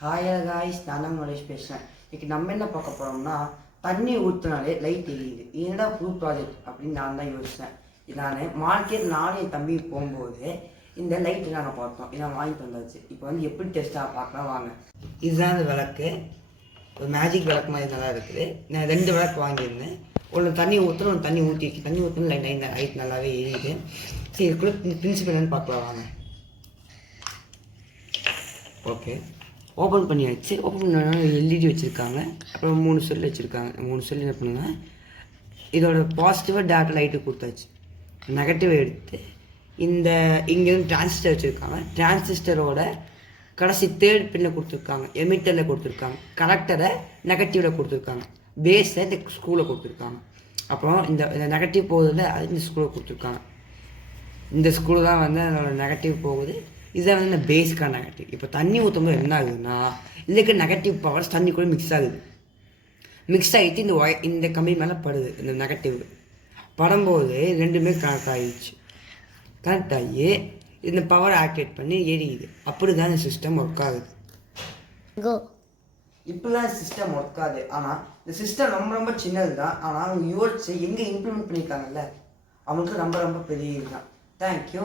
Hi guys, நான் தான் மலேஷ் பேசுகிறேன். இன்றைக்கி நம்ம என்ன பார்க்க போகிறோம்னா, தண்ணி ஊற்றினாலே லைட் எரியுது. என்னடா புது ப்ராஜெக்ட் அப்படின்னு நான் தான் யோசித்தேன். நான் மார்க்கெட் நானும் என் தம்பி போகும்போது இந்த லைட்டு நாங்கள் பார்த்தோம். இதை வாங்கிட்டு வந்தாச்சு. இப்போ வந்து எப்படி டெஸ்ட்டாக பார்க்கலாம் வாங்க. இதுதான் அந்த விளக்கு. ஒரு மேஜிக் விளக்கு மாதிரி நல்லா இருக்குது. நான் 2 விளக்கு வாங்கியிருந்தேன். ஒன்று தண்ணி ஊற்றணும், ஒன்று தண்ணி ஊற்றிருக்கு. தண்ணி ஊற்றணும் லைட் நல்லாவே எரியுது. சரி, இதுக்குள்ளே பிரின்சிபல் என்னன்னு பார்க்கலாம் வாங்க. ஓகே, ஓப்பன் பண்ணியாச்சு. ஓப்பன் பண்ண எல்இடி வச்சுருக்காங்க. அப்புறம் 3 செல் வச்சுருக்காங்க. 3 செல் என்ன பண்ணுங்க, இதோட பாசிட்டிவாக டேரக்டாக லைட்டு கொடுத்தாச்சு. நெகட்டிவாக எடுத்து இந்த இங்கேருந்து டிரான்சிஸ்டர் வச்சுருக்காங்க. டிரான்சிஸ்டரோட கடைசி 3rd பின்னில் கொடுத்துருக்காங்க. எமிட்டரில் கொடுத்துருக்காங்க. கனெக்டரை நெகட்டிவில் கொடுத்துருக்காங்க. பேஸை இந்த ஸ்க்ரூவில் கொடுத்துருக்காங்க. அப்புறம் இந்த நெகட்டிவ் போகுதுல, அது இந்த ஸ்க்ரூவில் கொடுத்துருக்காங்க. இந்த ஸ்க்ரூ தான் வந்து அதோட நெகட்டிவ் போகுது. இதை வந்து இந்த பேஸுக்கான நெகட்டிவ். இப்போ தண்ணி ஊற்றும்போது என்ன ஆகுதுன்னா, இதுக்கு நெகட்டிவ் பவர்ஸ் தண்ணி கூட மிக்ஸ் ஆகுது. மிக்ஸ் ஆகிட்டு இந்த கம்பி மேலே படுது. இந்த நெகட்டிவ் படும்போது ரெண்டுமே கனெக்ட் ஆகிடுச்சு. கனெக்ட் ஆகி இந்த பவர் ஆக்டிவேட் பண்ணி எரியுது. அப்படி தான் இந்த சிஸ்டம் ஒர்க் ஆகுது. இப்படிலாம் சிஸ்டம் ஒர்க் ஆகுது. ஆனால் இந்த சிஸ்டம் ரொம்ப சின்னது தான். ஆனால் அவங்க யோசிச்சு எங்கே இம்ப்ளிமெண்ட் பண்ணியிருக்காங்கல்ல, அவங்களுக்கு ரொம்ப பெரிய இதுதான். தேங்க்யூ.